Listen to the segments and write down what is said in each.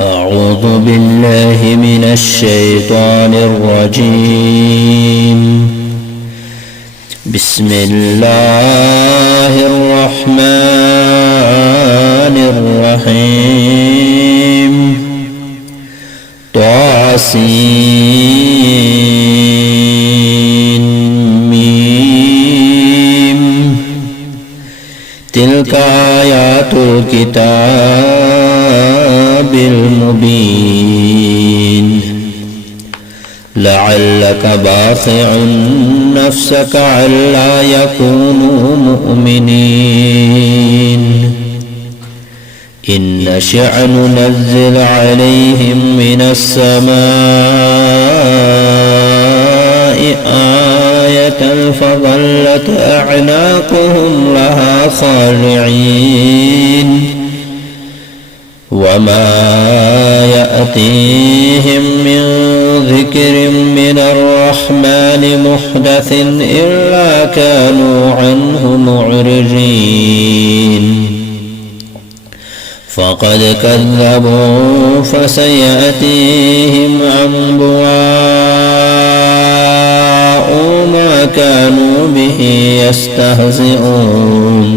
أعوذ بالله من الشيطان الرجيم. بسم الله الرحمن الرحيم. طاسين ميم. تلك آيات الكتاب المبين. لعلك باخع نفسك ألا يكونوا مؤمنين. إن نشأ ننزل عليهم من السماء آية فظلت أعناقهم لها خاضعين. وما يأتيهم من ذكر من الرحمن محدث إلا كانوا عنه معرضين. فقد كذبوا فسيأتيهم أنباء ما كانوا به يستهزئون.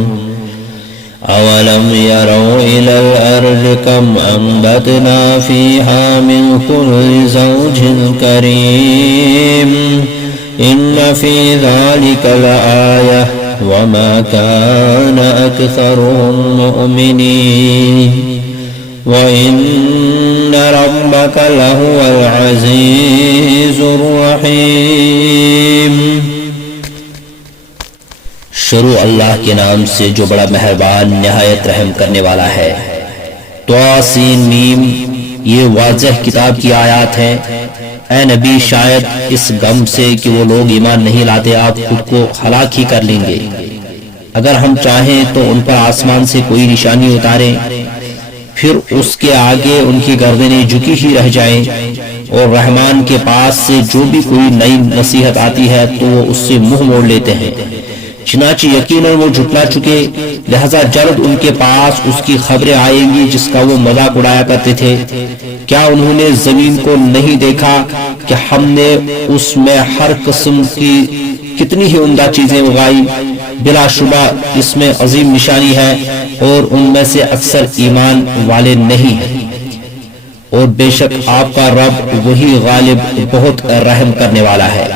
أولم يروا إلى الأرض كم أنبتنا فيها من كل زوج كريم. إن في ذلك لآية وما كان أكثرهم مؤمنين. وإن ربك لهو العزيز الرحيم. شروع اللہ کے نام سے جو بڑا مہربان نہایت رحم کرنے والا ہے۔ طاسین میم، یہ واضح کتاب کی آیات ہیں۔ اے نبی، شاید اس غم سے کہ وہ لوگ ایمان نہیں لاتے آپ خود کو ہلاک ہی کر لیں گے۔ اگر ہم چاہیں تو ان پر آسمان سے کوئی نشانی اتاریں، پھر اس کے آگے ان کی گردنیں جھکی ہی رہ جائیں، اور رحمان کے پاس سے جو بھی کوئی نئی نصیحت آتی ہے تو وہ اس سے منہ موڑ لیتے ہیں۔ چنانچہ یقیناً وہ جھٹلا چکے، لہذا جلد ان کے پاس اس کی خبریں آئیں گی جس کا وہ مذاق اڑایا کرتے تھے۔ کیا انہوں نے زمین کو نہیں دیکھا کہ ہم نے اس میں ہر قسم کی کتنی ہی عمدہ چیزیں اگائی؟ بلا شبہ اس میں عظیم نشانی ہے، اور ان میں سے اکثر ایمان والے نہیں ہیں۔ اور بے شک آپ کا رب وہی غالب بہت رحم کرنے والا ہے۔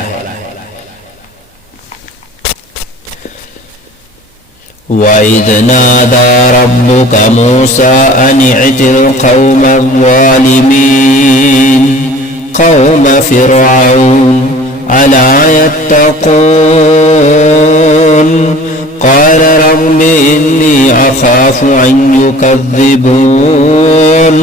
وَإِذْ نَادَى رَبُّكَ مُوسَىٰ أَنِ ائْتِ الْقَوْمَ الظَّالِمِينَ قَوْمَ فِرْعَوْنَ أَلَا يَتَّقُونَ قَالَ رَبِّ إِنِّي أَخَافُ أَن يُكَذِّبُونَ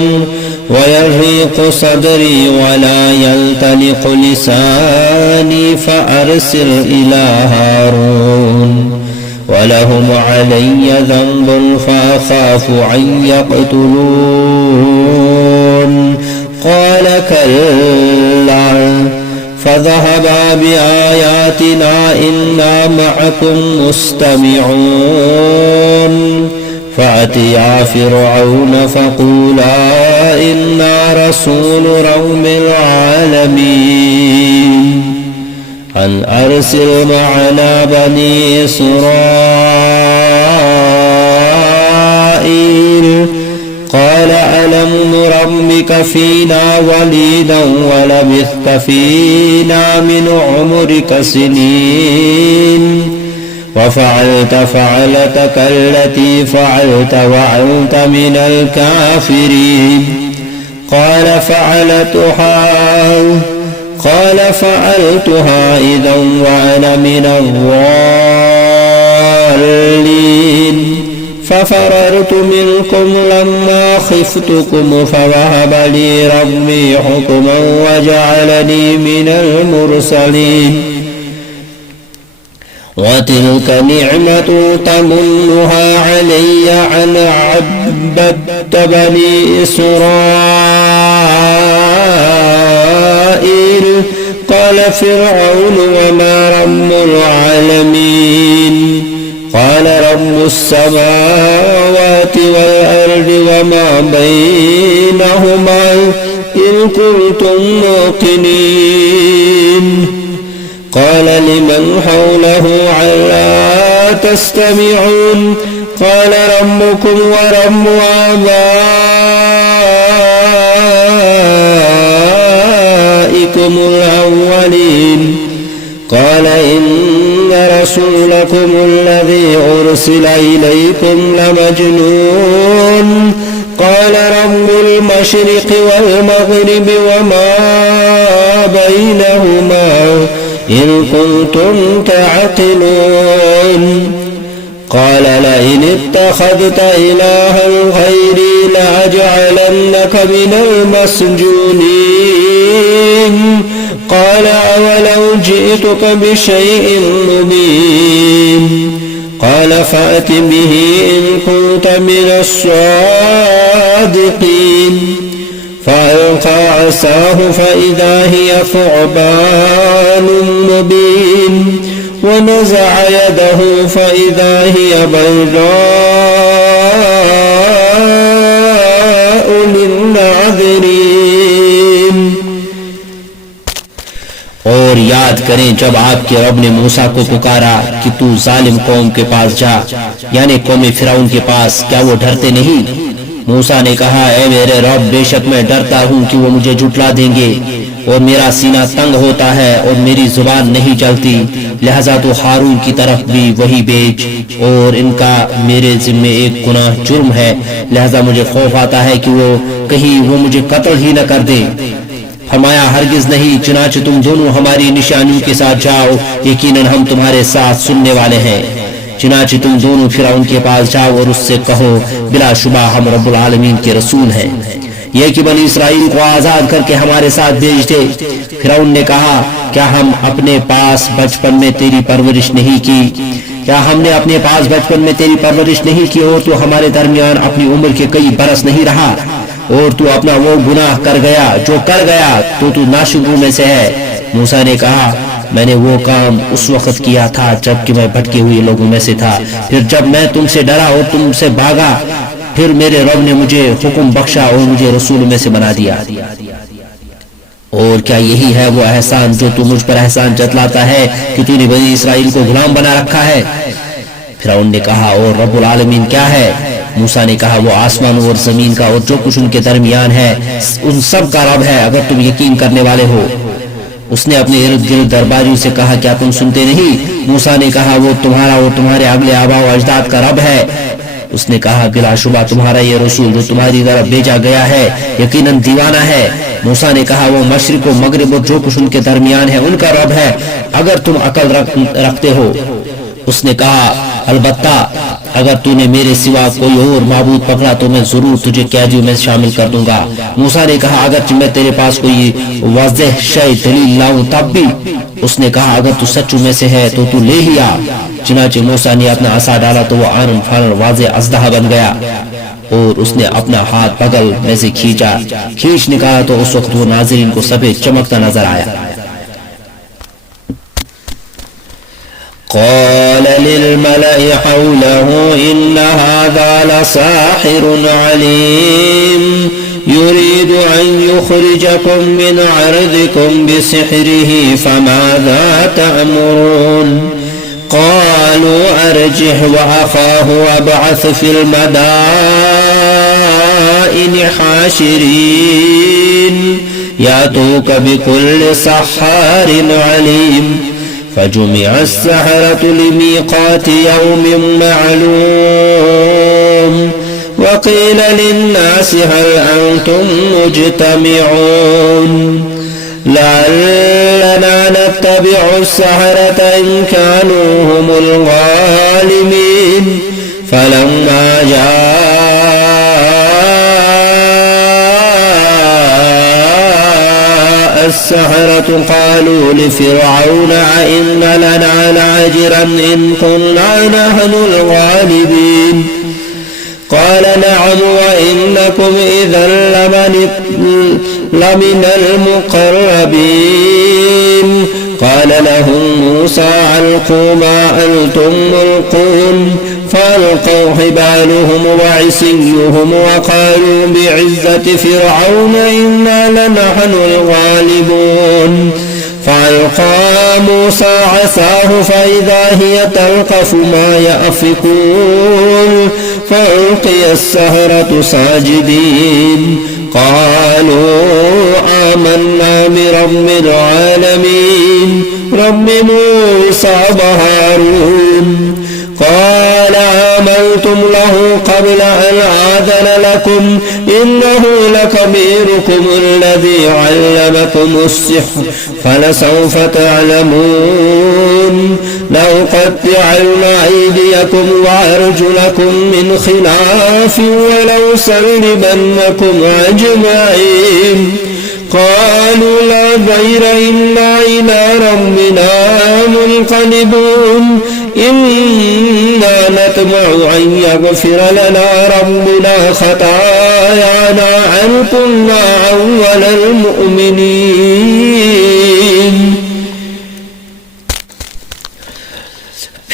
وَيَضِيقُ صَدْرِي وَلَا يَلْتَلِقُ لِسَانِي فَأَرْسِلْ إِلَىٰ هَارُونَ وَلَهُمْ عَلَيَّ ذَنبٌ فَأَخَافُ أَن يَقْتُلُونِ قَالَ كَلَّا فَاذْهَبَا بِآيَاتِنَا إِنَّا مَعَكُمْ مُسْتَمِعُونَ فَأْتِيَا فِرْعَوْنَ فَقُولَا إِنَّا رَسُولُ رَبِّ الْعَالَمِينَ أن أرسل معنا بني إسرائيل قال ألم نربك فينا وليدا ولبثت فينا من عمرك سنين وفعلت فعلتك التي فعلت وأنت من الكافرين قال فعلتها إذا وأنا من الضالين ففررت منكم لما خفتكم فوهب لي ربي حكما وجعلني من المرسلين وتلك نعمة تمنها علي أن عبدت بني إسرائيل قال فرعون وما رب العالمين قال رب السماوات والأرض وما بينهما إن كنتم موقنين قال لمن حوله ألا تستمعون قال ربكم ورب آبائكم الأولين قال إن رسولكم الذي أرسل إليكم لمجنون قال رب المشرق والمغرب وما بينهما إن كنتم تعقلون قال لئن اتخذت إلها غيري لأجعلنك من المسجونين قال أولو جئتك بشيء مبين قال فأت به إن كنت من الصادقين فألقى عصاه فإذا هي ثعبان مبين ونزع يده فإذا هي بيضاء للناظرين. اور یاد کریں جب آپ کے رب نے موسیٰ کو پکارا کہ تو ظالم قوم کے پاس جا، یعنی قوم فرعون کے پاس، کیا وہ ڈرتے نہیں؟ موسیٰ نے کہا اے میرے رب، بے شک میں ڈرتا ہوں کہ وہ مجھے جھٹلا دیں گے، اور میرا سینہ تنگ ہوتا ہے اور میری زبان نہیں چلتی، لہذا تو ہارون کی طرف بھی وہی بھیج، اور ان کا میرے ذمے ایک گناہ جرم ہے، لہذا مجھے خوف آتا ہے کہ وہ کہیں وہ مجھے قتل ہی نہ کر دے. فرمایا ہرگز نہیں، چنانچہ تم دونوں ہماری نشانیوں کے ساتھ جاؤ، یقیناً ہم تمہارے ساتھ سننے والے ہیں. چنانچہ تم دونوں فرعون کے پاس جاؤ اور اس سے کہو بلا شبہ ہم رب العالمین کے رسول ہیں، یہ کہ بنی اسرائیل کو آزاد کر کے ہمارے ساتھ بھیج دے. فرعون نے کہا کیا ہم اپنے پاس بچپن میں تیری پرورش نہیں کی؟ کیا ہم نے اپنے پاس بچپن میں تیری پرورش نہیں کی اور تو ہمارے درمیان اپنی عمر کے کئی برس نہیں رہا، اور تو اپنا وہ گناہ کر گیا جو کر گیا تو ناشکروں میں سے ہے. موسیٰ نے کہا میں نے وہ کام اس وقت کیا تھا جب کہ میں بھٹکے ہوئے لوگوں میں سے تھا، پھر جب میں تم سے ڈرا اور تم سے بھاگا، پھر میرے رب نے مجھے حکم بخشا اور مجھے رسول میں سے بنا دیا. اور کیا یہی ہے وہ احسان جو تو مجھ پر احسان جتلاتا ہے کہ تو نے بنی اسرائیل کو غلام بنا رکھا ہے؟ فرعون نے کہا اور رب العالمین کیا ہے؟ موسیٰ نے کہا وہ آسمان اور زمین کا اور جو کچھ ان کے درمیان ہے ان سب کا رب ہے، اگر تم یقین کرنے والے ہو. اس نے اپنے ارد گرد درباریوں سے کہا کیا تم سنتے نہیں؟ موسیٰ نے کہا وہ تمہارا اور تمہارے اگلے آباء و اجداد کا رب ہے. اس نے کہا بلا شبہ تمہارا یہ رسول جو تمہاری طرف بھیجا گیا ہے یقیناً دیوانہ ہے. موسیٰ نے کہا وہ مشرق و مغرب اور جو کچھ ان کے درمیان ہے ان کا رب ہے، اگر تم عقل رکھتے ہو. اس نے کہا البتہ اگر تو نے میرے سوا کوئی اور معبود پکڑا تو میں ضرور تجھے قیدیوں میں شامل کر دوں گا. موسیٰ نے کہا اگرچہ میں تیرے پاس کوئی واضح شے دلیل لاؤں تب بھی. اس نے کہا اگر تو سچوں میں سے ہے تو لے ہی آ. چنانچہ موسیٰ نے اپنا عصا ڈالا تو وہ آنن فانن واضح اژدہا بن گیا، اور اس نے اپنا ہاتھ بغل میں سے کھینچ نکالا تو اس وقت وہ ناظرین کو سفید چمکتا نظر آیا. قال للملأ حوله إن هذا لساحر عليم يريد أن يخرجكم من أرضكم بسحره فماذا تأمرون قالوا أرجه وأخاه وابعث في المدائن حاشرين يأتوك بكل سحار عليم. فجمع السحرة لميقات يوم معلوم وقيل للناس هل أنتم مجتمعون لعلنا نتبع السحرة إن كانوا هم الغالبين. فلما السحرة قالوا لفرعون أئن لنا لأجرا إن كنا نحن الغالبين قال نعم وإنكم إذا لمن المقربين. قال قال لهم موسى ألقوا ما أنتم ملقون فألقوا حبالهم وعصيهم وقالوا بعزة فرعون إنا لنحن الغالبون فألقى موسى عصاه فإذا هي تلقف ما يأفكون فألقي السحرة ساجدين قالوا آمنا برب العالمين رب موسى وهارون قال آمنتم له قبل أن آذن لكم إنه لكبيركم الذي علمكم السحر فلسوف تعلمون لأقطعن أيديكم وأرجلكم من خلاف ولأصلبنكم أجمعين قالوا لا ضير إنا إلى ربنا منقلبون إنا نطمع أن يغفر لنا ربنا خطايانا أن كنا أول المؤمنين.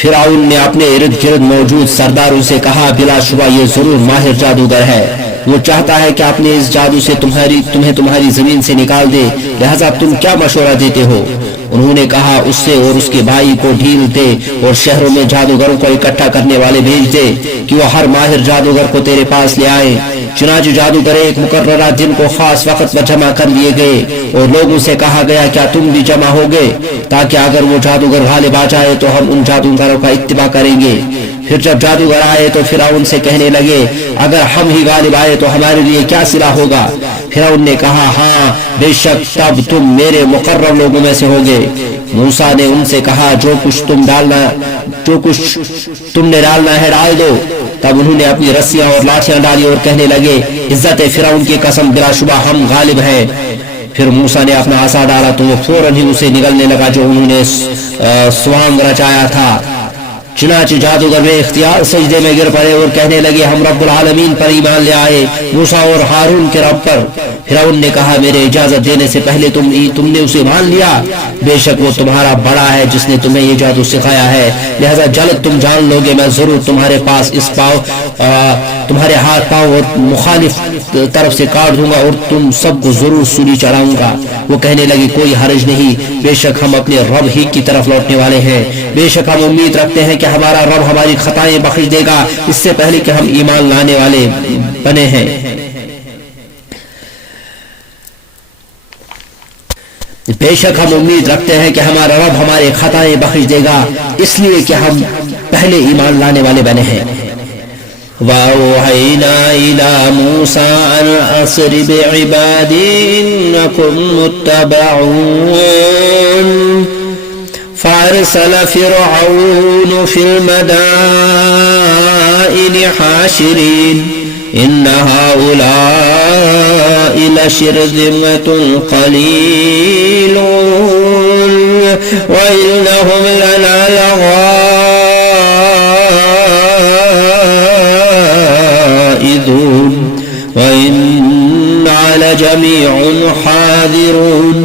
فرعون نے اپنے ارد گرد موجود سرداروں سے کہا بلا شبہ یہ ضرور ماہر جادوگر ہے، وہ چاہتا ہے کہ اپنے اس جادو سے تمہیں تمہاری زمین سے نکال دے، لہذا تم کیا مشورہ دیتے ہو؟ انہوں نے کہا اس سے اور اس کے بھائی کو ڈھیل دے اور شہروں میں جادوگروں کو اکٹھا کرنے والے بھیج دے کہ وہ ہر ماہر جادوگر کو تیرے پاس لے آئیں. چنانچہ جادوگر ایک مقررہ دن کو خاص وقت پر جمع کر لیے گئے اور لوگوں سے کہا گیا کیا تم بھی جمع ہو گئے تاکہ اگر وہ جادوگر غالب آ جائے تو ہم ان جادوگروں کا اتباع کریں گے. پھر جب جادوگر آئے تو فرعون سے کہنے لگے اگر ہم ہی غالب آئے تو ہمارے لیے کیا صلہ ہوگا؟ فرعون نے کہا ہاں بے شک تب تم میرے مقرر لوگوں میں سے ہوگے. موسیٰ نے ان سے کہا جو کچھ تم نے ڈالنا ہے ڈال دو. تب انہوں نے اپنی رسیاں اور لاٹھیاں ڈالی اور کہنے لگے عزت فرعون کی قسم بلا شبہ ہم غالب ہیں. پھر موسیٰ نے اپنا عصا ڈالا تو وہ فوراً ہی اسے نگلنے لگا جو انہوں نے سوانگ رچایا تھا. چنانچہ جادوگر بے اختیار سجدے میں گر پڑے اور کہنے لگے ہم رب العالمین پر ایمان لے آئے، موسیٰ اور ہارون کے رب پر. فرعون نے کہا میرے اجازت دینے سے پہلے تم نے اسے مان لیا، بے شک وہ تمہارا بڑا ہے جس نے تمہیں یہ جادو سکھایا ہے، لہذا جلد تم جان لو گے میں ضرور تمہارے پاس اس تمہارے ہاتھ پاؤں اور مخالف طرف سے کاٹ دوں گا اور تم سب کو ضرور سولی چڑھاؤں گا. وہ کہنے لگے کوئی حرج نہیں، بے شک ہم اپنے رب ہی کی طرف لوٹنے والے ہیں، بے شک ہم امید رکھتے ہیں کہ ہمارا رب ہماری خطائیں بخش دے گا اس سے پہلے کہ ہم ایمان لانے والے بنے ہیں. بے شک ہم امید رکھتے ہیں کہ ہمارا رب ہمارے خطائیں بخش دے گا اس لیے کہ ہم پہلے ایمان لانے والے بنے ہیں. وَأَوْحَيْنَا إِلَى مُوسَىٰ أَنْ أَسْرِ بِعِبَادِي إِنَّكُمْ مُتَّبَعُونَ فَأَرْسَلَ فِرْعَوْنُ فِي الْمَدَائِنِ حَاشِرِينَ إِنَّ هَٰؤُلَاءِ لَشِرْذِمَةٌ قَلِيلُونَ وَإِنَّهُمْ لَنَا لَغَائِظُونَ وَإِنَّا لَجَمِيعٌ حَاذِرُونَ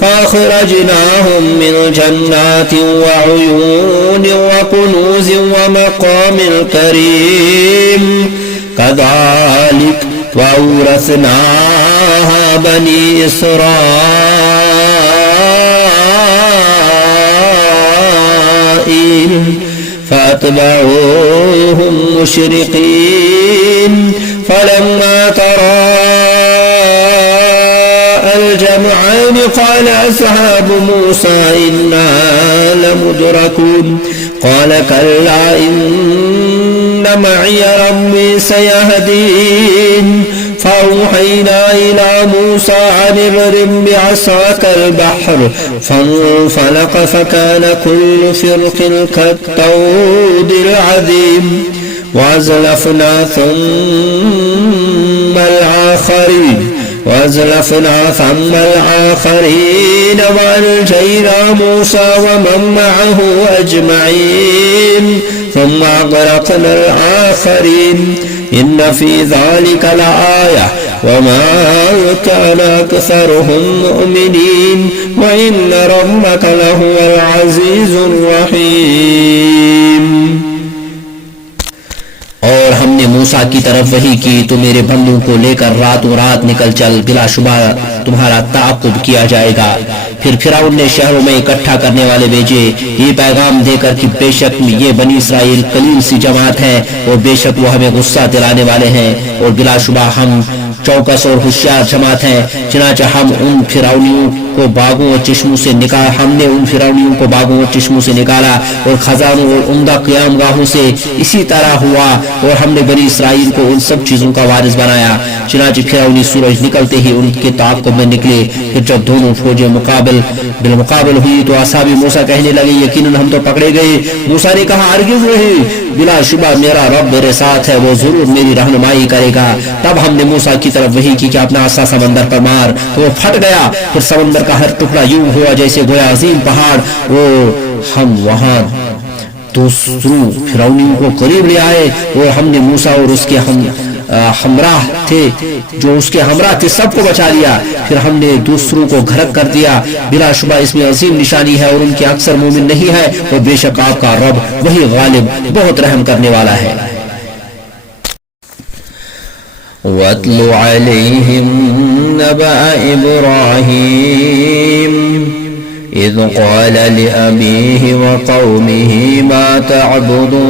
فأخرجناهم من جنات وعيون وكنوز ومقام كريم كذلك وأورثناها بني إسرائيل فأتبعوهم مشرقين فلما الجمعان قال أصحاب موسى إنا لمدركون قال كلا إن معي ربي سيهدين فأوحينا إلى موسى أن اضرب بعصاك البحر فانفلق فكان كل فرق كالطود العظيم وأزلفنا ثم الآخرين وأنجينا موسى ومن معه أجمعين ثم أغرقنا الآخرين إن في ذلك لآية وما كان أكثرهم مؤمنين وإن ربك لهو العزيز الرحيم. اور ہم نے موسیٰ کی طرف وحی کی تو میرے بندوں کو لے کر راتوں رات نکل چل، بلا شبہ تمہارا تعاقب کیا جائے گا. پھر فرعون نے شہروں میں اکٹھا کرنے والے بھیجے یہ پیغام دے کر کہ بے شک یہ بنی اسرائیل قلیل سی جماعت ہے اور بے شک وہ ہمیں غصہ دلانے والے ہیں، اور بلا شبہ ہم چوکس اور ہوشیار جماعت ہیں. چنانچہ ہم ان فرعونیوں کو باغوں اور چشموں سے نکالا اور خزانوں اور عمدہ قیام گاہوں سے اسی طرح ہوا، اور ہم نے بنی اسرائیل کو ان سب چیزوں کا وارث بنایا. چنانچہ فرعونی سورج نکلتے ہی ان کے تعاقب میں نکلے. پھر جب دونوں فوجیں بالمقابل ہوئی تو اصحاب موسیٰ کہنے لگے یقیناً ہم تو پکڑے گئے. موسیٰ نے کہا ہرگز نہیں، بلا شبہ میرا رب میرے ساتھ ہے، وہ ضرور میری رہنمائی کرے گا. تب ہم نے موسیٰ کی طرف وحی کی کہ اپنا عصا سمندر پر مار، تو وہ پھٹ گیا. پھر سمندر کا ہر ٹکڑا یوں ہوا جیسے گویا عظیم پہاڑ. اور ہم وہاں دوسروں فرعونیوں کو قریب لے آئے اور ہم نے موسیٰ اور اس کے ہمراہ تھے سب کو بچا لیا. پھر ہم نے دوسروں کو غرق کر دیا. بلا شبہ اس میں عظیم نشانی ہے اور ان کے اکثر مومن نہیں ہے، اور بے شک آپ کا رب وہی غالب بہت رحم کرنے والا ہے. وَاتْلُ عَلَيْهِمْ نَبَأَ إِبْرَاهِيمَ إِذْ قَالَ لِأَبِيهِ وَقَوْمِهِ مَا تَعْبُدُونَ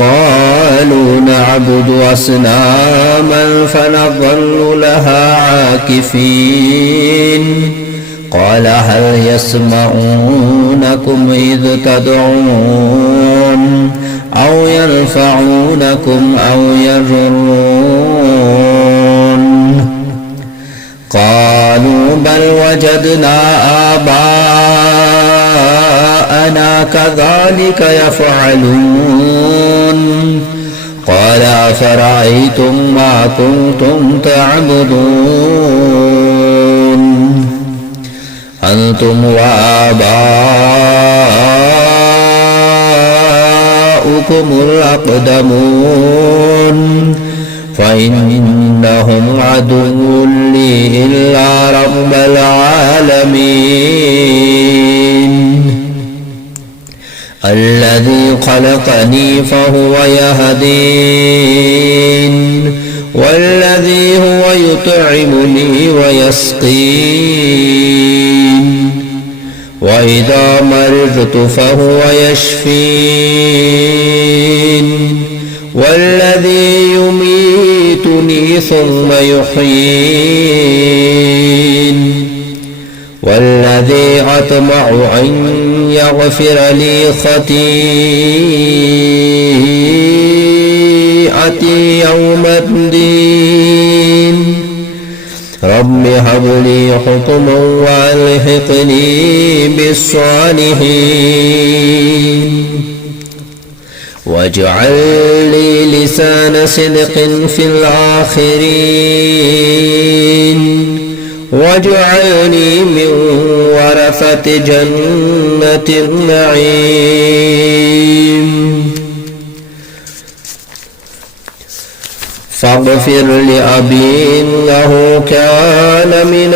قَالُوا نَعْبُدُ أَصْنَامًا فَنَظَلُّ لَهَا عَاكِفِينَ قَالَ هَلْ يَسْمَعُونَكُمْ إِذْ تَدْعُونَ أَوْ يَنفَعُونَكُمْ أَوْ يَضُرُّونَ قَالُوا بَلْ وَجَدْنَا آبَاءَنَا كَذَلِكَ يَفْعَلُونَ قَالَ أَفَرَأَيْتُمْ مَا كُنتُمْ تَعْبُدُونَ أَنْتُمْ وَآبَاؤُكُمُ الْأَقْدَمُونَ فَإِنَّهُمْ عَدُوٌّ لِّي إِلَّا رَبَّ الْعَالَمِينَ الَّذِي خَلَقَنِي فَهُوَ يَهْدِينِ وَالَّذِي هُوَ يُطْعِمُنِي وَيَسْقِينِ وَإِذَا مَرِضْتُ فَهُوَ يَشْفِينِ وَالَّذِي يُمِيتُنِي ثُمَّ يُحْيِينِ وَالَّذِي أَطْمَعُ أَن يَغْفِرَ لِي خَطِيئَتِي يَوْمَ الدِّينِ رَبِّ هَبْ لِي حُكْمًا وَأَلْحِقْنِي بِالصَّالِحِينَ واجعل لي لسان صدق في الآخرين واجعلني من ورثة جنة النعيم فاغفر لأبي إنه كان من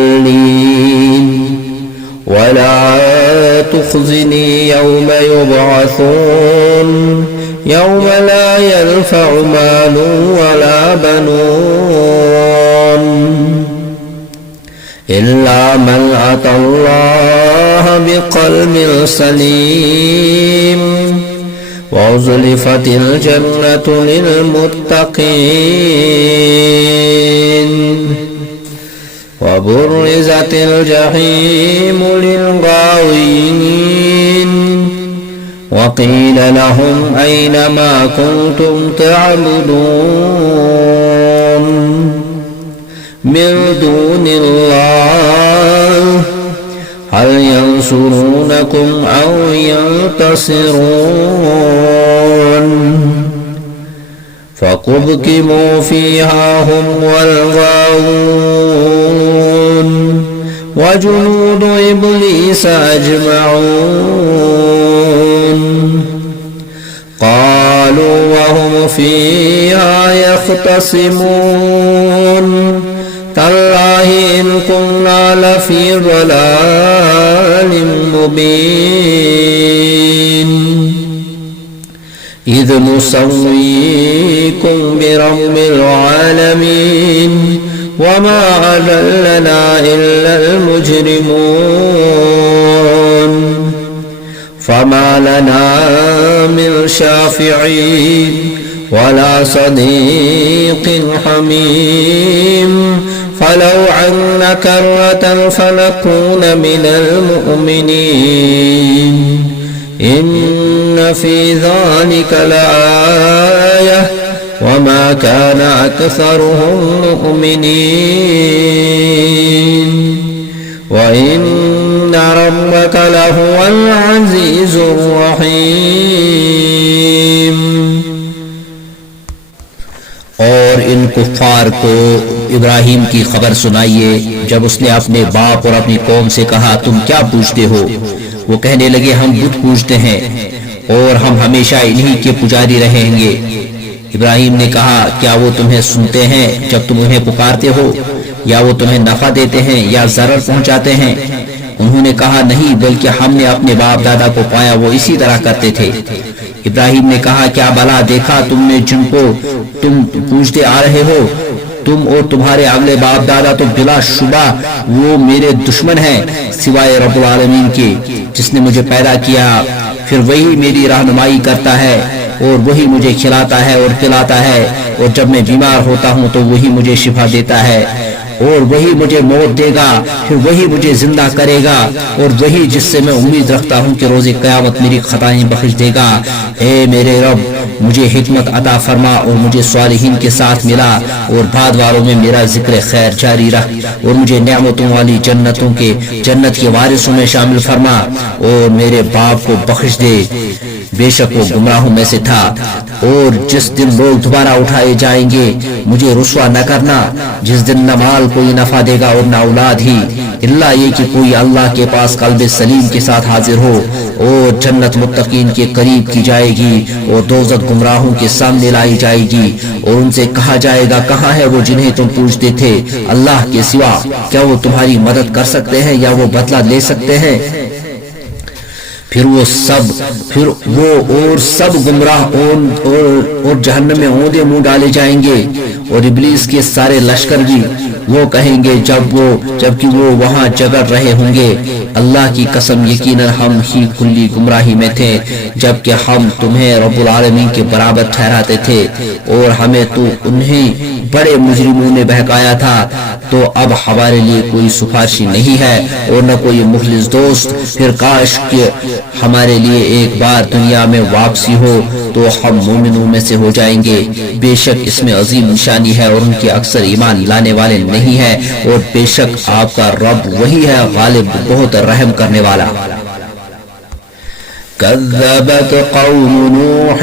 الضالين ولا تخزني يوم يبعثون يوم لا ينفع مال ولا بنون إلا من أتى الله بقلب سليم وأزلفت الجنة للمتقين وبرزت الجحيم للغاوين وقيل لهم أين ما كنتم تعبدون من دون الله هل ينصرونكم أو ينتصرون فكبكبوا فيها هم والغاوون وجنود إبليس أجمعون قالوا وهم فيها يختصمون تالله إن كنا لفي ضلال مبين إذ نسويكم برب العالمين وما أضلنا إلا المجرمون فما لنا من شافعين ولا صديق حميم فلو عنا كرة فنكون من المؤمنين إن في ذلك لآية وما كان أكثرهم مؤمنين وإن ربك لهو العزيز الرحيم. اور ان کفار کو ابراہیم کی خبر سنائیے جب اس نے اپنے باپ اور اپنی قوم سے کہا تم کیا پوچھتے ہو؟ وہ کہنے لگے ہم بت پوجتے ہیں اور ہم ہمیشہ انہی کے پجاری رہیں گے. ابراہیم نے کہا کیا وہ تمہیں سنتے ہیں جب تم انہیں پکارتے ہو، یا وہ تمہیں نفع دیتے ہیں یا ضرر پہنچاتے ہیں؟ انہوں نے کہا نہیں، بلکہ ہم نے اپنے باپ دادا کو پایا وہ اسی طرح کرتے تھے. ابراہیم نے کہا کیا بلا دیکھا تم نے جن کو تم پوجتے آ رہے ہو، تم اور تمہارے اگلے باپ دادا تو بلا شبہ وہ میرے دشمن ہیں سوائے رب العالمین کے جس نے مجھے پیدا کیا. پھر وہی میری رہنمائی کرتا ہے اور وہی مجھے کھلاتا ہے اور پلاتا ہے، اور جب میں بیمار ہوتا ہوں تو وہی مجھے شفا دیتا ہے، اور وہی مجھے موت دے گا، پھر وہی مجھے زندہ کرے گا، اور وہی جس سے میں امید رکھتا ہوں کہ روز قیامت میری خطائیں بخش دے گا. اے میرے رب مجھے حکمت عطا فرما اور مجھے صالحین کے ساتھ ملا اور بعد والوں میں میرا ذکر خیر جاری رکھ، اور مجھے نعمتوں والی جنت کے وارثوں میں شامل فرما، اور میرے باپ کو بخش دے بے شک وہ گمراہوں میں سے تھا. اور جس دن لوگ دوبارہ اٹھائے جائیں گے مجھے رسوا نہ کرنا، جس دن نہ مال کوئی نفع دے گا اور نہ اولاد ہی، اللہ یہ کہ کوئی اللہ کے پاس قلب سلیم کے ساتھ حاضر ہو. اور جنت متقین کے قریب کی جائے گی اور دوزخ گمراہوں کے سامنے لائی جائے گی، اور ان سے کہا جائے گا کہاں ہے وہ جنہیں تم پوجتے تھے اللہ کے سوا؟ کیا وہ تمہاری مدد کر سکتے ہیں یا وہ بدلہ لے سکتے ہیں؟ پھر وہ سب گمراہ اور جہنم میں اوندے منہ ڈالے جائیں گے، اور ابلیس کے سارے لشکر بھی. وہ کہیں گے جبکہ وہ وہاں جگڑ رہے ہوں گے اللہ کی قسم یقیناً ہم ہی کلی گمراہی میں تھے جبکہ ہم تمہیں رب العالمین کے برابر ٹھہراتے تھے، اور ہمیں تو انہیں بڑے مجرموں نے بہکایا تھا. تو اب ہمارے لیے کوئی سفارشی نہیں ہے اور نہ کوئی مخلص دوست. پھر کاش کہ ہمارے لیے ایک بار دنیا میں واپسی ہو تو ہم مومنوں میں سے ہو جائیں گے. بے شک اس میں عظیم نشانی ہے اور ان کے اکثر ایمان لانے والے نہیں ہیں، اور بے شک آپ کا رب وہی ہے غالب بہت رحم کرنے والا. كذبت قوم نوح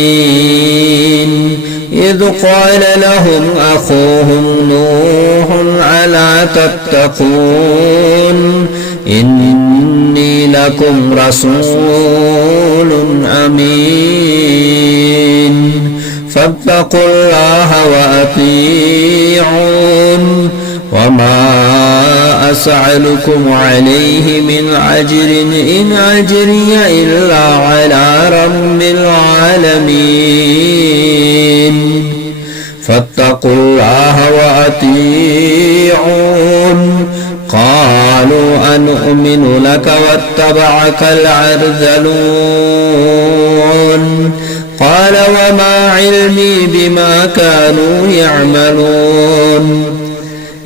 المرسلين إذ قال لهم أخوهم نوح ألا تتقون إني لكم رسول أمين فاتقوا الله وأطيعون وما أسألكم عليه من أجر إن أجري إلا على رب العالمين فاتقوا الله وأطيعون قالوا أنؤمن لك واتبعك الأرذلون قال وما علمي بما كانوا يعملون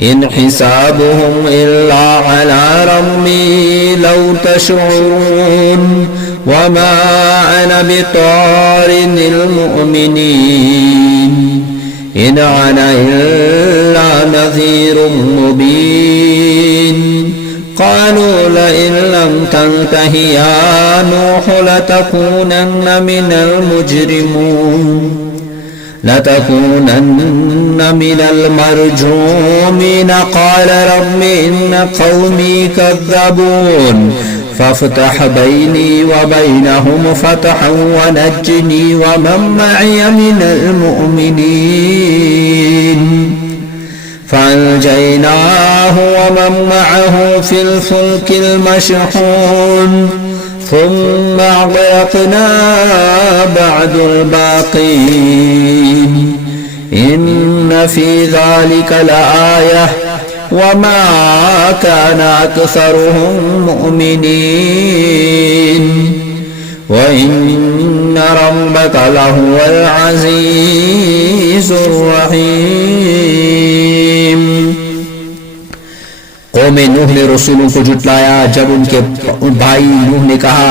إن حسابهم إلا على ربي لو تشعرون وما أنا بطارد المؤمنين إن أنا إلا نذير مبين قالوا لئن لم تنته يا نوح لتكونن من المرجومين قال رب إن قومي كذبون فافتح بيني وبينهم فتحا ونجني ومن معي من المؤمنين فأنجيناه ومن معه في الفلك المشحون ثم أغرقنا بعد الباقين إن في ذلك لآية وما كان أكثرهم مؤمنين وإن ربك لهو العزيز الرحيم. قوم نوح نے رسولوں کو جھٹلایا جب ان کے بھائی نوح نے کہا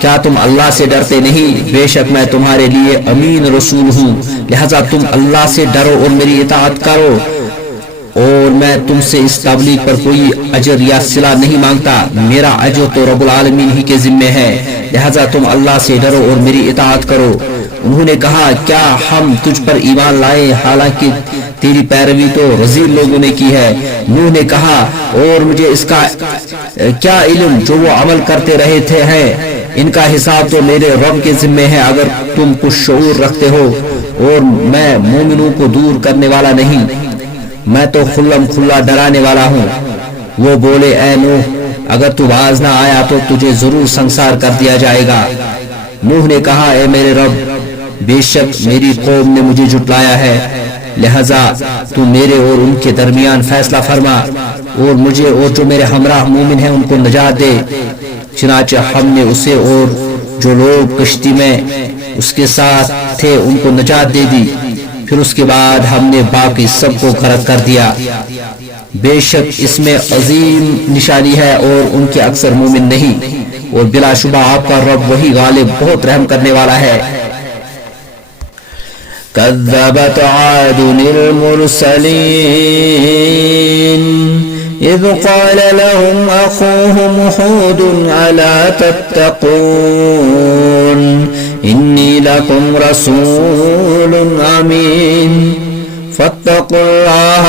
کیا تم اللہ سے ڈرتے نہیں؟ بے شک میں تمہارے لیے امین رسول ہوں، لہذا تم اللہ سے ڈرو اور میری اطاعت کرو، اور میں تم سے اس تبلیغ پر کوئی اجر یا صلہ نہیں مانگتا، میرا اجر تو رب العالمین ہی کے ذمے ہے، لہذا تم اللہ سے ڈرو اور میری اطاعت کرو. انہوں نے کہا کیا ہم تجھ پر ایمان لائے حالانکہ تیری پیروی تو رذیل لوگوں نے کی ہے. نوح نے کہا اور مجھے اس کا کیا علم جو وہ عمل کرتے رہے تھے ہیں، ان کا حساب تو میرے رب کے ذمے ہے اگر تم کچھ شعور رکھتے ہو، اور میں مومنوں کو دور کرنے والا نہیں، میں تو خلم کھلا ڈرانے والا ہوں. وہ بولے اے نوح اگر تو باز نہ آیا تو تجھے ضرور سنسار کر دیا جائے گا. نوح نے کہا اے میرے رب بے شک میری قوم نے مجھے جھٹلایا ہے، لہذا تو میرے اور ان کے درمیان فیصلہ فرما اور مجھے اور جو میرے ہمراہ مومن ہیں ان کو نجات دے. چنانچہ ہم نے اسے اور جو لوگ کشتی میں اس کے ساتھ تھے ان کو نجات دے دی، پھر اس کے بعد ہم نے باقی سب کو غرق کر دیا. بے شک اس میں عظیم نشانی ہے اور ان کے اکثر مومن نہیں، اور بلا شبہ آپ کا رب وہی غالب بہت رحم کرنے والا ہے. كذبت عاد المرسلين إذ قال لهم أخوهم هود ألا تتقون إني لكم رسول أمين فاتقوا الله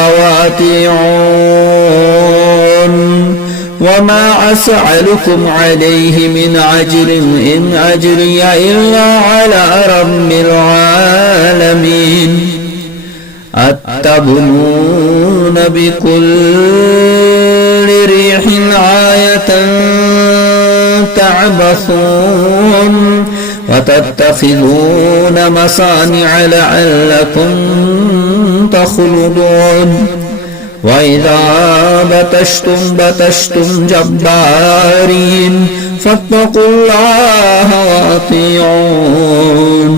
وأطيعون وما أسألكم عليه من أجر إن أجري إلا على رب العالمين أتبنون بكل ريح آية تعبثون وتتخذون مصانع لعلكم تخلدون وإذا بطشتم جبارين فاتقوا الله وأطيعون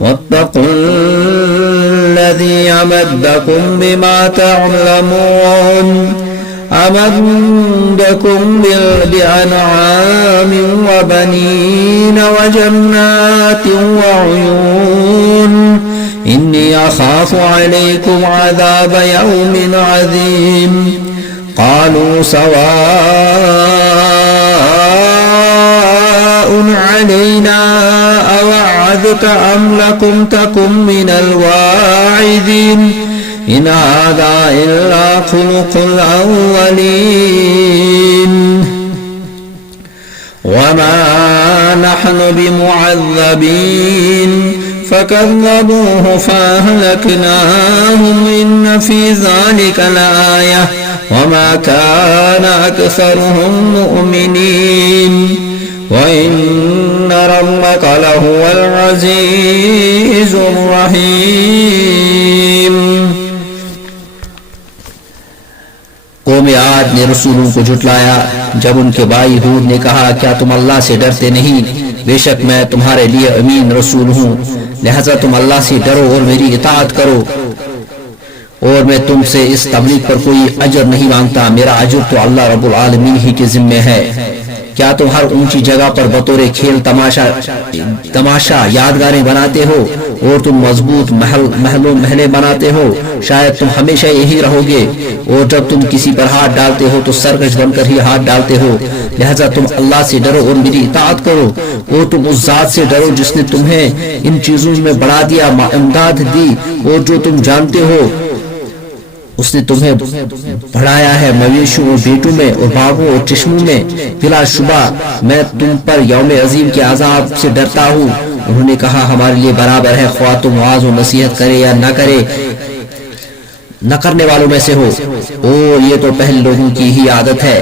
واتقوا الذي أمدكم بما تعلمون أمدكم بأنعام وبنين وجنات وعيون إني أخاف عليكم عذاب يوم عظيم قالوا سواء علينا أوعظت أم لكم تكن من الواعظين إن هذا إلا خلق الأولين وما نحن بمعذبين فكذبوه فأهلكناهم إن في ذلك لآية وما كان أكثرهم مؤمنين وإن ربك لهو العزيز الرحيم. قوم عاد نے رسولوں کو جھٹلایا جب ان کے بھائی ہود نے کہا کیا تم اللہ سے ڈرتے نہیں؟ بے شک میں تمہارے لیے امین رسول ہوں، لہذا تم اللہ سے ڈرو اور میری اطاعت کرو، اور میں تم سے اس تبلیغ پر کوئی اجر نہیں مانگتا، میرا اجر تو اللہ رب العالمین ہی کے ذمے ہے. کیا تم ہر اونچی جگہ پر بطور کھیل تماشا یادگاریں بناتے ہو اور تم مضبوط محلے بناتے ہو؟ شاید تم ہمیشہ یہی رہو گے، اور جب تم کسی پر ہاتھ ڈالتے ہو تو سرکش بن کر ہی ہاتھ ڈالتے ہو، لہذا تم اللہ سے ڈرو اور میری اطاعت کرو، اور تم اس ذات سے ڈرو جس نے تمہیں ان چیزوں میں بڑھا دیا، امداد دی، اور جو تم جانتے ہو اس نے تمہیں بڑھایا ہے مویشیوں اور بیٹوں میں اور باغوں اور چشموں میں، بلا شبہ میں تم پر یوم عظیم کے عذاب سے ڈرتا ہوں۔ انہوں نے کہا ہمارے لیے برابر ہے، خواہ تم وعظ و نصیحت کرے یا نہ کرے، نہ کرنے والوں میں سے ہو، اور یہ تو پہلے لوگوں کی ہی عادت ہے،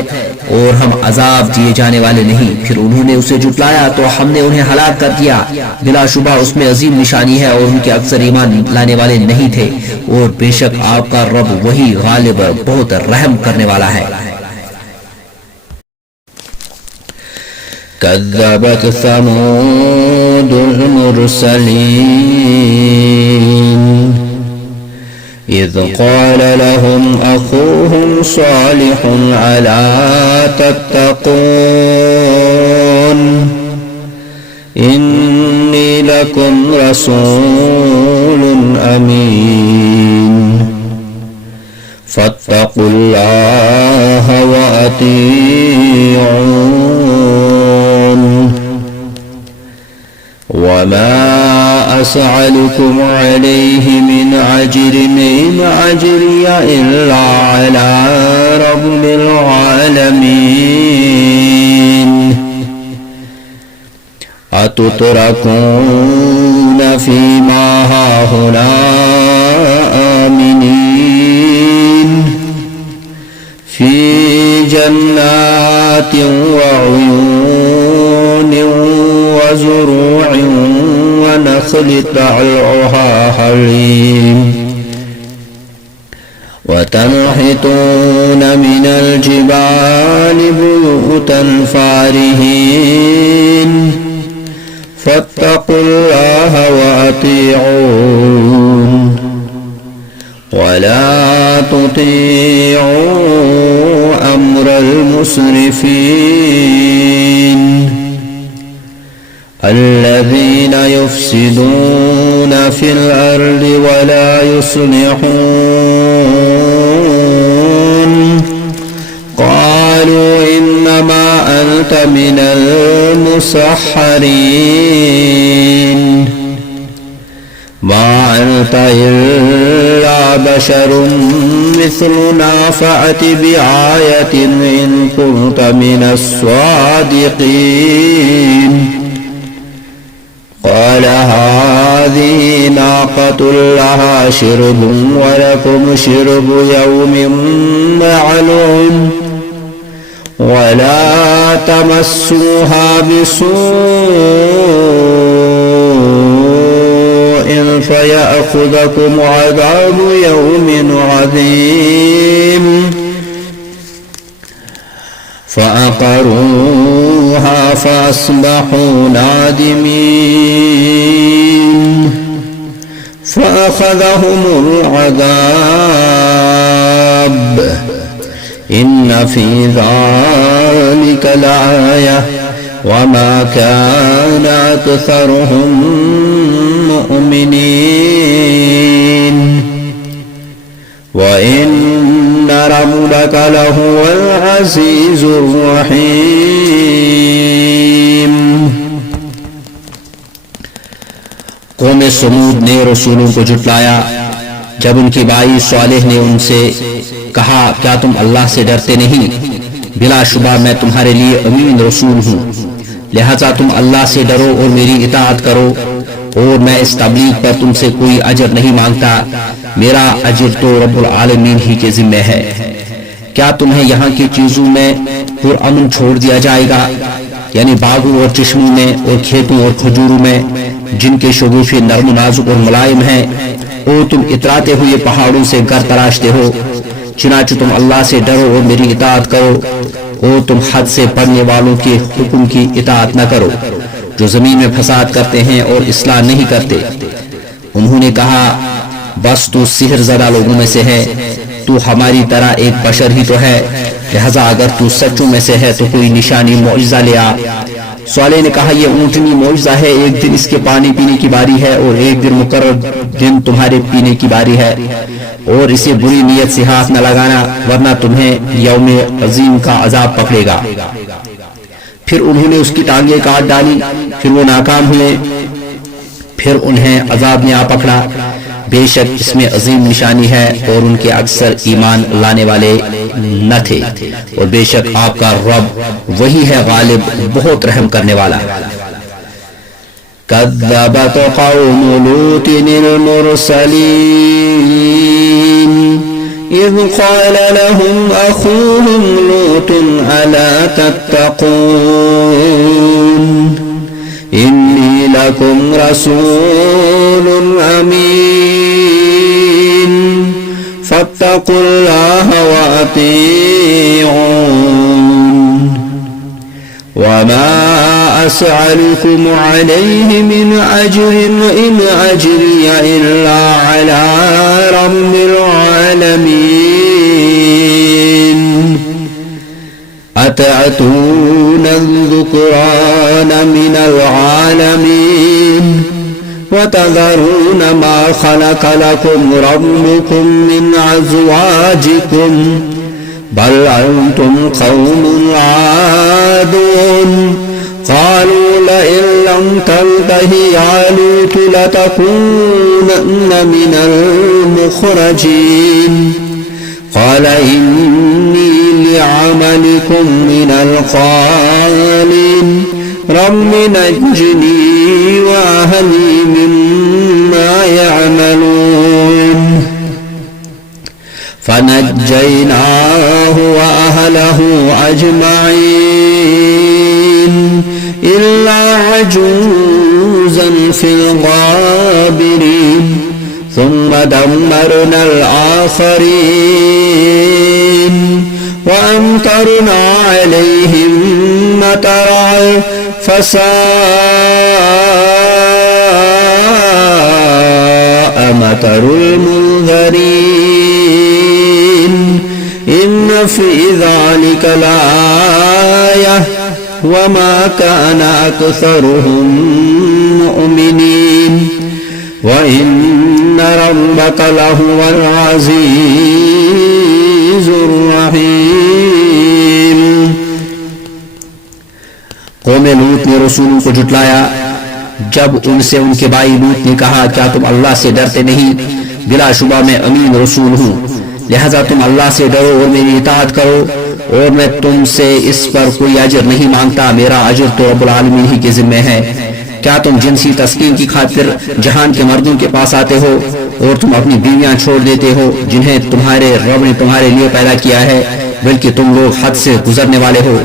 اور ہم عذاب دیے جانے والے نہیں۔ پھر انہوں نے اسے جھٹلایا تو ہم نے انہیں ہلاک کر دیا، بلا شبہ اس میں عظیم نشانی ہے، اور ان کے اکثر ایمان لانے والے نہیں تھے، اور بے شک آپ کا رب وہی غالب بہت رحم کرنے والا ہے۔ كذبت ثمود المرسلين إذ قال لهم أخوهم صالح ألا تتقون إني لكم رسول أمين فاتقوا الله وأطيعون وما أسألكم عليه من أجر إن أجري إلا على رب العالمين أتتركون فيما هاهنا آمنين في جنات وعيون وزروع ونخل طلعها حليم وتنحتون من الجبال بيوتا فارهين فاتقوا الله وأطيعون ولا تطيعوا أمر المسرفين الذين يفسدون في الأرض ولا يصلحون قالوا إنما أنت من المسحرين ما أنت إلا بشر مثلنا فأت بآية إن كنت من الصادقين قال هذه ناقة لها شرب ولكم شرب يوم معلوم ولا تمسوها بسوء فيأخذكم عذاب يوم عظيم فعقروها فأصبحوا نادمين فأخذهم العذاب إن في ذلك لآية وما كان أكثرهم مؤمنين وإن ربك لهو العزيز الرحيم۔ قوم سمود نے رسولوں کو جھٹلایا جب ان کی بھائی صالح نے ان سے کہا کیا تم اللہ سے ڈرتے نہیں؟ بلا شبہ میں تمہارے لیے امین رسول ہوں، لہذا تم اللہ سے ڈرو اور میری اطاعت کرو، اور میں اس تبلیغ پر تم سے کوئی اجر نہیں مانگتا، میرا اجر تو رب العالمین ہی کے ذمہ ہے۔ کیا تمہیں یہاں کی چیزوں میں پرامن چھوڑ دیا جائے گا، یعنی باغوں اور چشموں میں اور کھیتوں اور کھجوروں میں جن کے شگوفے نرم و نازک اور ملائم ہیں، اور تم اتراتے ہوئے پہاڑوں سے گھر تراشتے ہو؟ چنانچہ تم اللہ سے ڈرو اور میری اطاعت کرو، اور تم حد سے بڑھنے والوں کے حکم کی اطاعت نہ کرو جو زمین میں فساد کرتے ہیں اور اصلاح نہیں کرتے۔ انہوں نے کہا بس تو سحر زدہ لوگوں میں سے ہے، تو ہماری طرح ایک بشر ہی تو ہے، لہذا اگر تو سچوں میں سے ہے تو کوئی نشانی معجزہ لے آ۔ صالح نے کہا یہ اونٹنی معجزہ ہے، ایک دن اس کے پانی پینے کی باری ہے اور ایک دن مقرر دن تمہارے پینے کی باری ہے، اور اسے بری نیت سے ہاتھ نہ لگانا ورنہ تمہیں یوم عظیم کا عذاب پکڑے گا۔ پھر انہوں نے اس کی ٹانگیں کاٹ ڈالی، پھر وہ ناکام ہوئے، پھر انہیں عذاب نے آ پکڑا۔ بے شک اس میں عظیم نشانی ہے اور ان کے اکثر ایمان لانے والے نہ تھے، اور بے شک آپ کا رب وہی ہے غالب، بہت رحم کرنے والا۔ كذبت قوم لوط المرسلين إذ قال لهم أخوهم لوط ألا تتقون إني لكم رسول أمين فاتقوا الله وأطيعون وما أسألكم عليه من أجر إن أجري إلا على رب العالمين أتأتون الذكران من العالمين وتذرون ما خلق لكم ربكم من أزواجكم بل أنتم قوم عادون قالوا لئن لم تنته يا لوط لتكونن من المخرجين قال إني لعملكم من القالين رب نجني وأهلي مما يعملون فنجيناه وأهله أجمعين إلا عجوزا في الغابرين ثم دمرنا الآخرين وأمطرنا عليهم مطرا فساء مطر المنذرين إن في ذلك لآية وما كان أكثرهم مؤمنين وإن ربك لهو العزيز الرحيم۔ قوم لوط نے رسولوں کو جھٹلایا جب ان سے ان کے بھائی لوط نے کہا کیا تم اللہ سے ڈرتے نہیں؟ بلا شبہ میں امین رسول ہوں، لہذا تم اللہ سے ڈرو اور میری اطاعت کرو، اور میں تم سے اس پر کوئی اجر نہیں مانگتا، میرا اجر تو رب العالمین ہی کے ذمہ ہے۔ کیا تم جنسی تسکین کی خاطر جہان کے مردوں کے پاس آتے ہو اور تم اپنی بیویاں چھوڑ دیتے ہو جنہیں تمہارے رب نے تمہارے لیے پیدا کیا ہے، بلکہ تم لوگ حد سے گزرنے والے ہو۔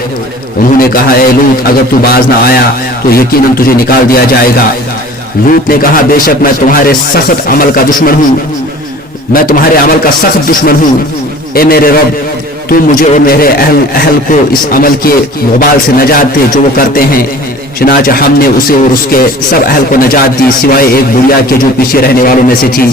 انہوں نے کہا اے لوط اگر تو باز نہ آیا تو یقیناً تجھے نکال دیا جائے گا۔ لوط نے کہا بے شک میں تمہارے سخت عمل کا دشمن ہوں، میں تمہارے عمل کا سخت دشمن ہوں۔ اے میرے رب تو مجھے اور میرے اہل کو اس عمل کے وبال سے نجات دے جو وہ کرتے ہیں۔ چنانچہ ہم نے اسے اور اس کے سب اہل کو نجات دی سوائے ایک بڑھیا کے جو پیچھے رہنے والوں میں سے تھی۔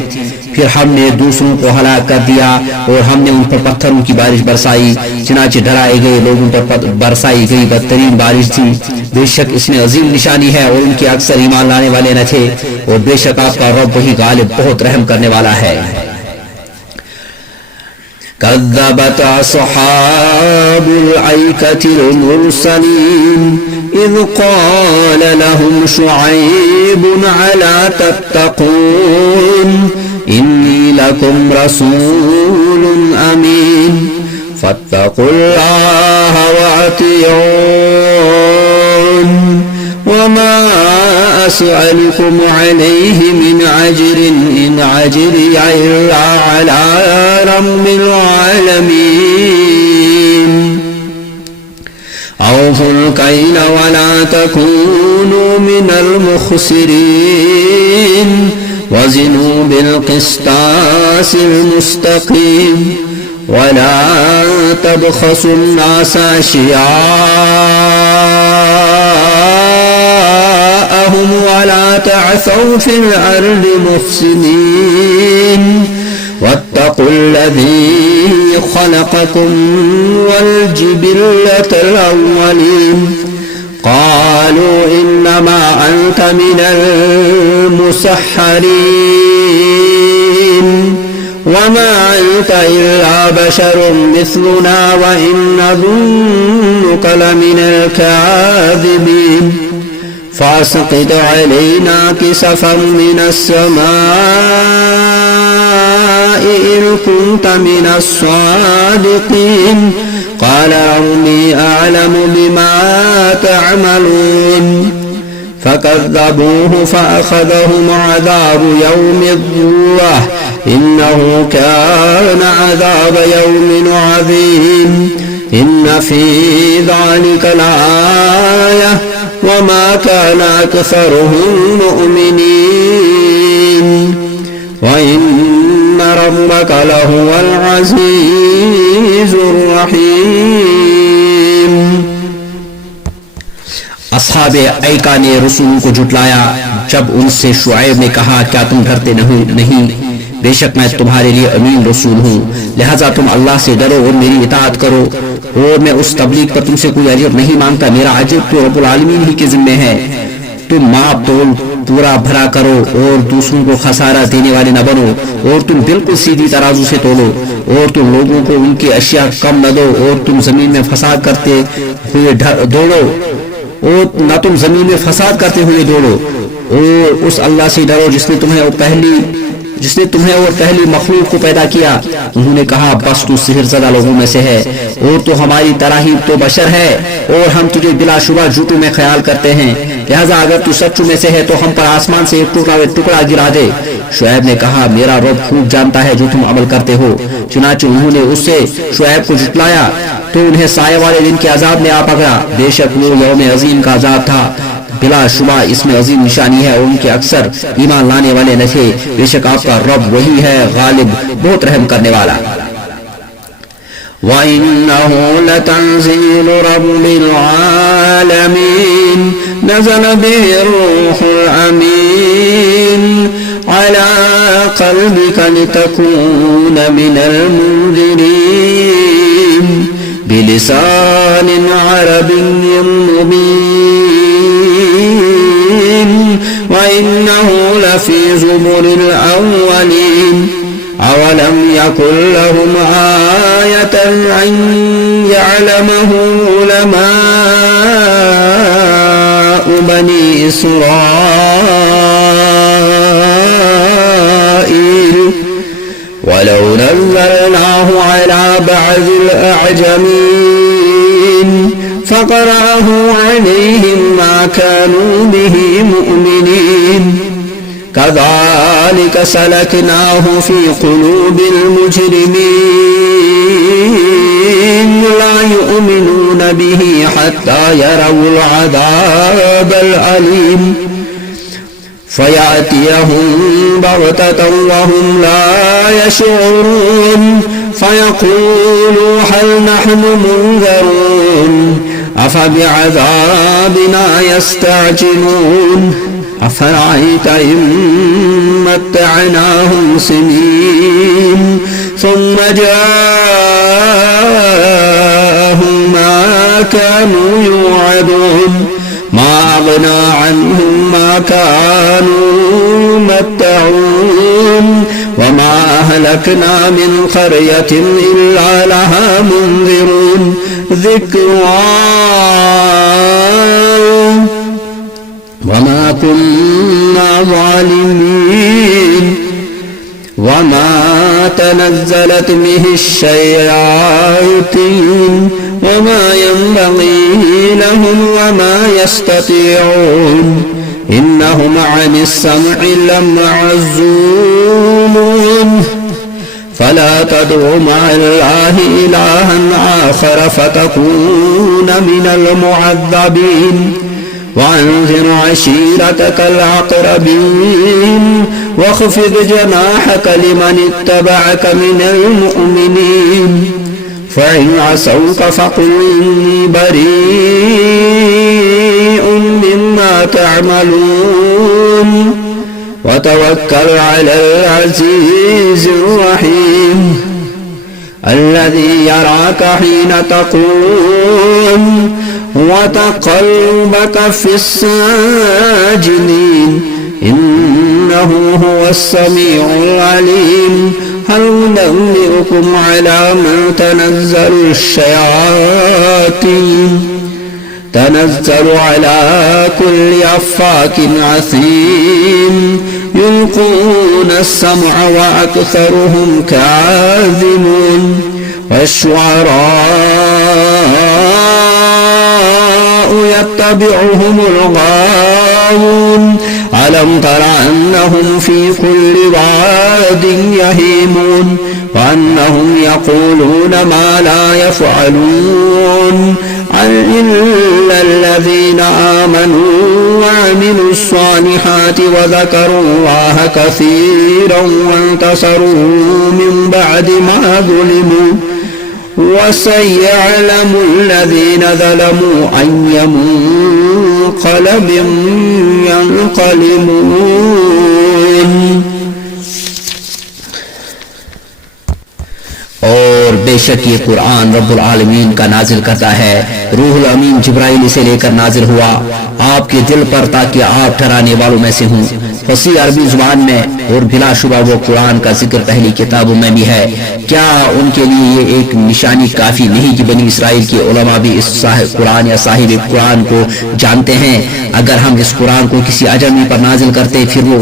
پھر ہم نے دوسروں کو ہلاک کر دیا اور ہم نے ان پر پتھروں کی بارش برسائی، چنانچہ ڈرائے گئے لوگوں پر برسائی گئی بدترین بارش تھی۔ بے شک اس میں عظیم نشانی ہے اور ان کے اکثر ایمان لانے والے نہ تھے، اور بے شک آپ کا رب وہی غالب بہت رحم کرنے والا ہے۔ كذبت أصحاب الأيكة المرسلين إذ قال لهم شعيب ألا تتقون إني لكم رسول أمين فاتقوا الله وأطيعون وما أسألكم عليه من أجر إن أجري إلا على رب العالمين أوفوا الكيل ولا تكونوا من المخسرين وزنوا بالقسطاس المستقيم ولا تبخسوا الناس أشياءهم ولا تعثوا في الأرض مفسدين واتقوا الذي خلقكم والجبلة الأولين قالوا إنما أنت من المسحرين وما أنت إلا بشر مثلنا وإن نظنك لمن الكاذبين فاسقط علينا كسفا من السماء إن كنت من الصادقين قال إني أعلم بما تعملون فكذبوه فأخذهم عذاب يوم الظلة إنه كان عذاب يوم عظيم إن في ذلك لآية وما كان أكثرهم مؤمنين وإن ربك لهو العزيز الرحيم. اصحاب ایکا نے رسول کو جھٹلایا جب ان سے شعیب نے کہا کیا تم ڈرتے نہیں؟ بے شک میں تمہارے لیے امین رسول ہوں، لہذا تم اللہ سے ڈرو اور میری اطاعت کرو، اور میں اس تبلیغ پر تم سے کوئی اجر نہیں مانگتا، میرا اجر تو رب العالمین ہی کے ذمہ ہے۔ تم ماپ تول پورا بھرا کرو اور دوسروں کو خسارہ دینے والے نہ بنو، اور تم بالکل سیدھی ترازو سے تولو، اور تم لوگوں کو ان کی اشیاء کم نہ دو، اور تم زمین میں فساد کرتے ہوئے دوڑو، اور نہ تم زمین میں فساد کرتے ہوئے دوڑو، اور اس اللہ سے ڈرو جس نے تمہیں اور پہلی مخلوق کو پیدا کیا۔ انہوں نے کہا بس تو سحر زدہ لوگوں میں سے ہے، اور تو ہماری طرح ہی تو بشر ہے، اور ہم تجھے بلا شبہ جھوٹوں میں خیال کرتے ہیں، لہذا اگر تو سچوں میں سے ہے تو ہم پر آسمان سے ایک ٹکڑا گرا دے۔ شعیب نے کہا میرا رب خوب جانتا ہے جو تم عمل کرتے ہو۔ چنانچہ انہوں نے اس سے شعیب کو جھٹلایا تو انہیں سائے والے دن کے عذاب نے آ پکڑا، بے شک وہ یوم عظیم کا عذاب تھا، بلا شبہ اس میں عظیم نشانی ہے اور ان کے اکثر ایمان لانے والے نہ تھے، بے شک آپ کا رب وہی ہے غالب بہت رحم کرنے والا۔ وَإِنَّهُ لَتَنزِيلُ رَبِّ الْعَالَمِينَ نَزَلَ بِهِ الرُّوحُ الْأَمِينُ عَلَى قَلْبِكَ لِتَكُونَ مِنَ الْمُنذِرِينَ بِلِسَانٍ عَرَبِيٍّ مُبِينٍ وَإِنَّهُ لَفِي زُبُرِ الْأَوَّلِينَ أَوَلَمْ يَكُنْ لَهُمْ آيَةً أَنْ يَعْلَمَهُ عُلَمَاءُ بَنِي إِسْرَائِيلَ وَلَوْ نَزَّلْنَاهُ عَلَى بَعْضِ الْأَعْجَمِينَ فَقَرَأَهُ عَلَيْهِمْ مَا كَانُوا بِهِ مُؤْمِنِينَ كذلك سلكناه في قلوب المجرمين لا يؤمنون به حتى يروا العذاب الأليم فيأتيهم بغتة وهم لا يشعرون فيقولوا هل نحن منذرون أفبعذابنا يستعجلون أفرأيت إن متعناهم سنين ثم جاءهم ما كانوا يوعدون ما أغنى عنهم ما كانوا يمتعون وما أهلكنا من قرية إلا لها منذرون ذكرى وما كنا ظالمين وما تنزلت به الشياطين وما ينبغي لهم وما يستطيعون إنهم عن السمع لمعزولون فلا تدع مع الله إلها آخر فتكون من المعذبين وأنذر عشيرتك الأقربين واخفض جناحك لمن اتبعك من المؤمنين فإن عصوك فقل إني بريء مما تعملون وتوكل على العزيز الرحيم الذي يراك حين تقوم وتقلبك في الساجدين إنه هو السميع العليم هل ننبئكم على من تنزل الشياطين تنزل على كل أفاك عثيم يلقون يسترقون السمع وأكثرهم كاذبون والشعراء يتبعهم الغاوون ألم تر أنهم في كل واد يهيمون وأنهم يقولون ما لا يفعلون إلا الذين آمنوا وعملوا الصالحات وذكروا الله كثيرا وانتصروا من بعد ما ظلموا وسيعلم الذين ظلموا أي منقلب ينقلبون. اور بے شک یہ قرآن رب العالمین کا نازل کرتا ہے. روح الامین جبرائیل سے لے کر نازل ہوا آپ کے دل پر تاکہ آپ ٹھہرانے والوں میں سے ہوں فصیح عربی زبان میں، اور بلا شبہ وہ قرآن کا ذکر پہلی کتابوں میں بھی ہے. کیا ان کے لیے یہ ایک نشانی کافی نہیں کہ بنی اسرائیل کے علماء بھی اس صاحب قرآن یا صاحب قرآن کو جانتے ہیں؟ اگر ہم اس قرآن کو کسی اجمی پر نازل کرتے پھر وہ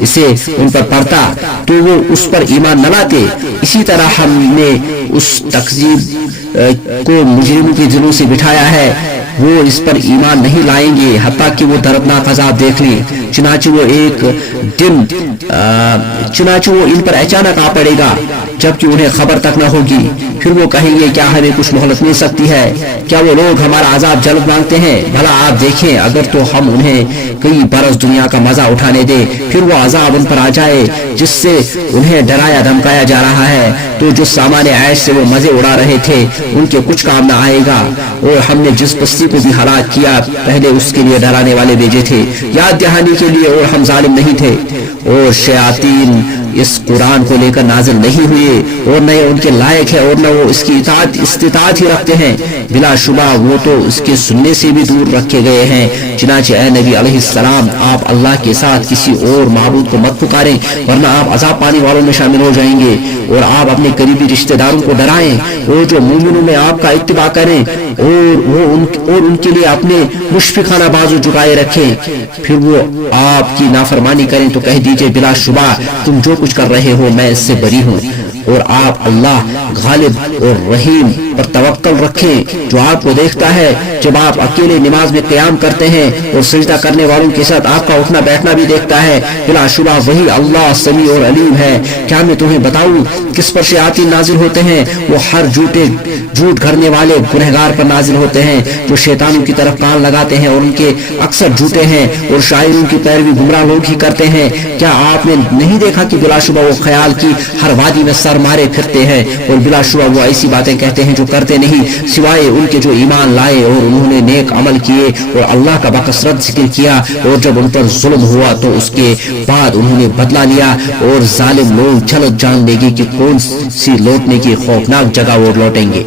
اسے ان پر پڑھتا تو وہ اس پر ایمان نہ لاتے. اسی طرح ہم نے اس تکذیب کو مجرموں کے دلوں سے بٹھایا ہے، وہ اس پر ایمان نہیں لائیں گے حتیٰ کہ وہ دردناک عذاب دیکھ لیں. چنانچہ وہ ان پر اچانک آ پڑے گا جبکہ انہیں خبر تک نہ ہوگی. پھر وہ کہیں گے کیا ہمیں کچھ مہلت مل سکتی ہے؟ کیا وہ لوگ ہمارا عذاب جلد مانگتے ہیں؟ بھلا آپ دیکھیں اگر تو ہم انہیں کئی برس دنیا کا مزہ اٹھانے دیں پھر وہ عذاب ان پر آ جائے جس سے انہیں ڈرایا دھمکایا جا رہا ہے تو جو سامان عیش سے وہ مزے اڑا رہے تھے ان کے کچھ کام نہ آئے گا. اور ہم نے جس بستی کو بھی ہلاک کیا پہلے اس کے لیے ڈرانے والے بھیجے تھے یاد دہانی کے لیے، اور ہم ظالم نہیں تھے. اور شیاطین اس قرآن کو لے کر نازل نہیں ہوئے اور نہ ان کے لائق ہے اور نہ وہ اس کی استطاعت ہی رکھتے ہیں. بلا شبہ وہ تو اس کے سننے سے بھی دور رکھے گئے ہیں. چنانچہ اے نبی علیہ السلام آپ اللہ کے ساتھ کسی اور معبود کو مت پکاریں ورنہ آپ عذاب پانے والوں میں شامل ہو جائیں گے. اور آپ اپنے قریبی رشتہ داروں کو ڈرائیں اور جو مومنوں میں آپ کا اتباع کریں اور ان کے لیے اپنے مشفقانہ بازو جھکائے رکھیں. پھر وہ آپ کی نافرمانی کریں تو کہہ دیجئے بلا شبہ تم جو کچھ کر رہے ہو میں اس سے بری ہوں. اور آپ اللہ غالب اور رحیم پر توکل رکھیں جو آپ کو دیکھتا ہے جب آپ اکیلے نماز میں قیام کرتے ہیں اور سجدہ کرنے والوں کے ساتھ آپ کا اٹھنا بیٹھنا بھی دیکھتا ہے. بلا شبہ وہی اللہ سمیع اور علیم ہے. کیا میں تمہیں بتاؤں کس پر شیاطین نازل ہوتے ہیں؟ وہ ہر جھوٹ گھڑنے والے گنہگار پر نازل ہوتے ہیں جو شیطانوں کی طرف کان لگاتے ہیں اور ان کے اکثر جھوٹے ہیں اور شاعروں کی پیروی گمراہ لوگ ہی کرتے ہیں. کیا آپ نے نہیں دیکھا کہ بلا شبہ وہ خیال کی ہر وادی میں سر مارے پھرتے ہیں اور بلا شبہ وہ ایسی باتیں کہتے ہیں جو کرتے نہیں سوائے ان کے جو ایمان لائے اور انہوں نے نیک عمل کیے اور اللہ کا بکثرت ذکر کیا. اور جب ان پر ظلم ہوا تو اس کے بعد انہوں نے بدلہ لیا. اور ظالم لوگ جلد جان لے گی کہ کون سی لوٹنے کی خوفناک جگہ وہ لوٹیں گے.